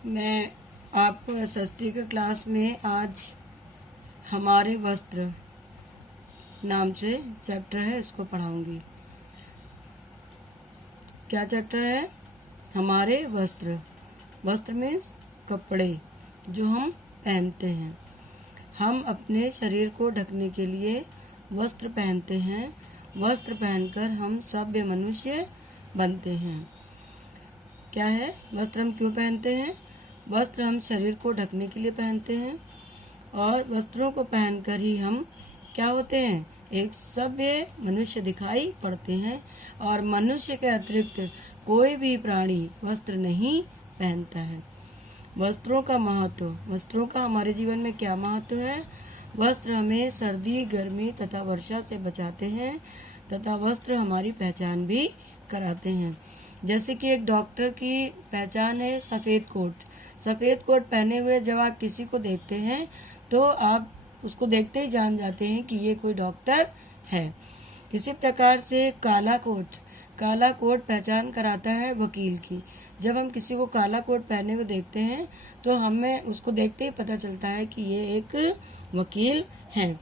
मैं आपको एसएसटी के क्लास में आज हमारे वस्त्र नाम से चैप्टर है, इसको पढ़ाऊंगी। क्या चैप्टर है? हमारे वस्त्र। वस्त्र मीन्स कपड़े जो हम पहनते हैं। हम अपने शरीर को ढकने के लिए वस्त्र पहनते हैं। वस्त्र पहनकर हम सभ्य मनुष्य बनते हैं। क्या है? वस्त्र हम क्यों पहनते हैं? वस्त्र हम शरीर को ढकने के लिए पहनते हैं और वस्त्रों को पहनकर ही हम क्या होते हैं? एक सभ्य मनुष्य दिखाई पड़ते हैं। और मनुष्य के अतिरिक्त कोई भी प्राणी वस्त्र नहीं पहनता है। वस्त्रों का महत्व। वस्त्रों का हमारे जीवन में क्या महत्व है? वस्त्र हमें सर्दी, गर्मी तथा वर्षा से बचाते हैं तथा वस्त्र हमारी पहचान भी कराते हैं। जैसे कि एक डॉक्टर की पहचान है सफ़ेद कोट। सफ़ेद कोट पहने हुए जब आप किसी को देखते हैं तो आप उसको देखते ही जान जाते हैं कि ये कोई डॉक्टर है। इसी प्रकार से काला कोट। काला कोट पहचान कराता है वकील की। जब हम किसी को काला कोट पहने हुए देखते हैं तो हमें उसको देखते ही पता चलता है कि ये एक वकील हैं।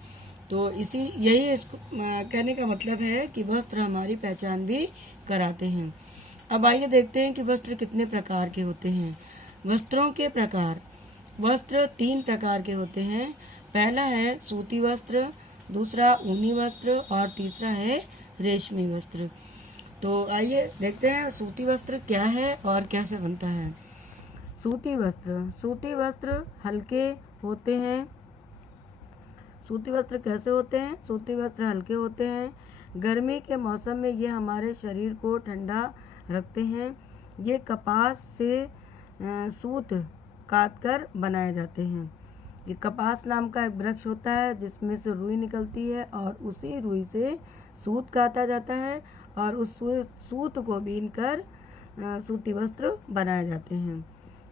तो यही इसको कहने का मतलब है कि वस्त्र हमारी पहचान भी कराते हैं। अब आइए देखते हैं कि वस्त्र कितने प्रकार के होते हैं। वस्त्रों के प्रकार। वस्त्र 3 प्रकार के होते हैं। पहला है सूती वस्त्र, दूसरा ऊनी वस्त्र और तीसरा है रेशमी वस्त्र। तो आइए देखते हैं सूती वस्त्र क्या है और कैसे बनता है। सूती वस्त्र। सूती वस्त्र हल्के होते हैं। सूती वस्त्र कैसे होते हैं? सूती वस्त्र हल्के होते हैं। गर्मी के मौसम में ये हमारे शरीर को ठंडा रखते हैं। ये कपास से सूत काट कर बनाए जाते हैं। ये कपास नाम का एक वृक्ष होता है जिसमें से रुई निकलती है और उसी रुई से सूत काटा जाता है और उस सूत को बीन कर सूती वस्त्र बनाए जाते हैं।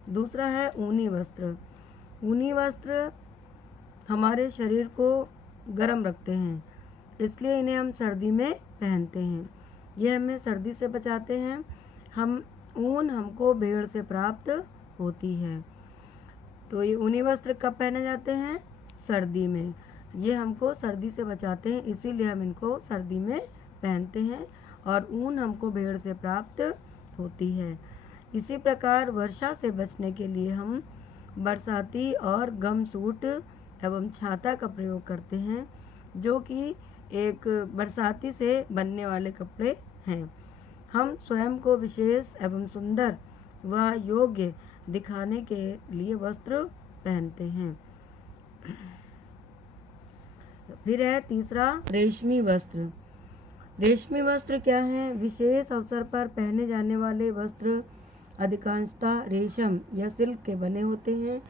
दूसरा है ऊनी वस्त्र। ऊनी वस्त्र हमारे शरीर को गर्म रखते हैं, इसलिए इन्हें हम सर्दी में पहनते हैं। ये हमें सर्दी से बचाते हैं। ऊन हमको भेड़ से प्राप्त होती है। तो ये ऊनी वस्त्र कब पहने जाते हैं? सर्दी में। ये हमको सर्दी से बचाते हैं, इसीलिए हम इनको सर्दी में पहनते हैं। और ऊन हमको भेड़ से प्राप्त होती है। इसी प्रकार वर्षा से बचने के लिए हम बरसाती और गम सूट एवं छाता का प्रयोग करते हैं, जो कि एक बरसाती से बनने वाले कपड़े हैं। हम स्वयं को विशेष एवं सुंदर व योग्य दिखाने के लिए वस्त्र पहनते हैं। फिर है तीसरा रेशमी वस्त्र। रेशमी वस्त्र क्या है? विशेष अवसर पर पहने जाने वाले वस्त्र अधिकांशतः रेशम या सिल्क के बने होते हैं।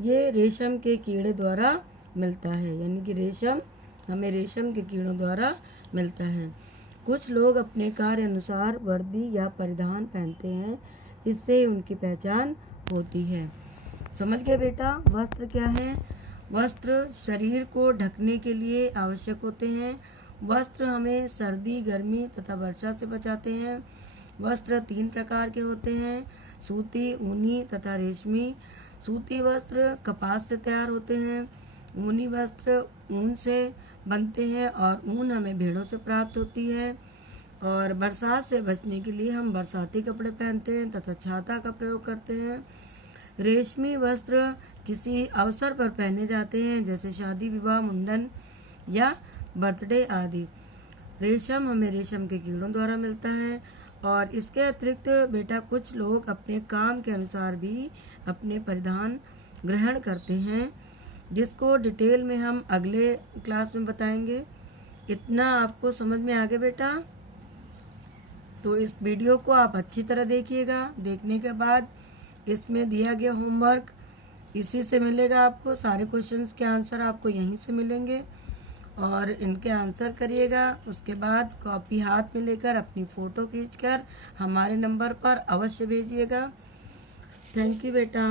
ये रेशम के कीड़े द्वारा मिलता है, यानी कि रेशम हमें रेशम के कीड़ों द्वारा मिलता है। कुछ लोग अपने कार्य अनुसार वर्दी या परिधान पहनते हैं, इससे उनकी पहचान होती है। समझ गए बेटा? वस्त्र क्या है? वस्त्र शरीर को ढकने के लिए आवश्यक होते हैं। वस्त्र हमें सर्दी, गर्मी तथा वर्षा से बचाते हैं। वस्त्र 3 प्रकार के होते हैं, सूती, ऊनी तथा रेशमी। सूती वस्त्र कपास से तैयार होते हैं। ऊनी वस्त्र ऊन से बनते हैं और ऊन हमें भेड़ों से प्राप्त होती है। और बरसात से बचने के लिए हम बरसाती कपड़े पहनते हैं तथा छाता का प्रयोग करते हैं। रेशमी वस्त्र किसी अवसर पर पहने जाते हैं, जैसे शादी, विवाह, मुंडन या बर्थडे आदि। रेशम हमें रेशम के कीड़ों द्वारा मिलता है। और इसके अतिरिक्त बेटा कुछ लोग अपने काम के अनुसार भी अपने परिधान ग्रहण करते हैं, जिसको डिटेल में हम अगले क्लास में बताएंगे। इतना आपको समझ में आ गया बेटा? तो इस वीडियो को आप अच्छी तरह देखिएगा। देखने के बाद इसमें दिया गया होमवर्क इसी से मिलेगा आपको। सारे क्वेश्चंस के आंसर आपको यहीं से मिलेंगे और इनके आंसर करिएगा। उसके बाद कॉपी हाथ में लेकर अपनी फ़ोटो खींचकर हमारे नंबर पर अवश्य भेजिएगा। थैंक यू बेटा।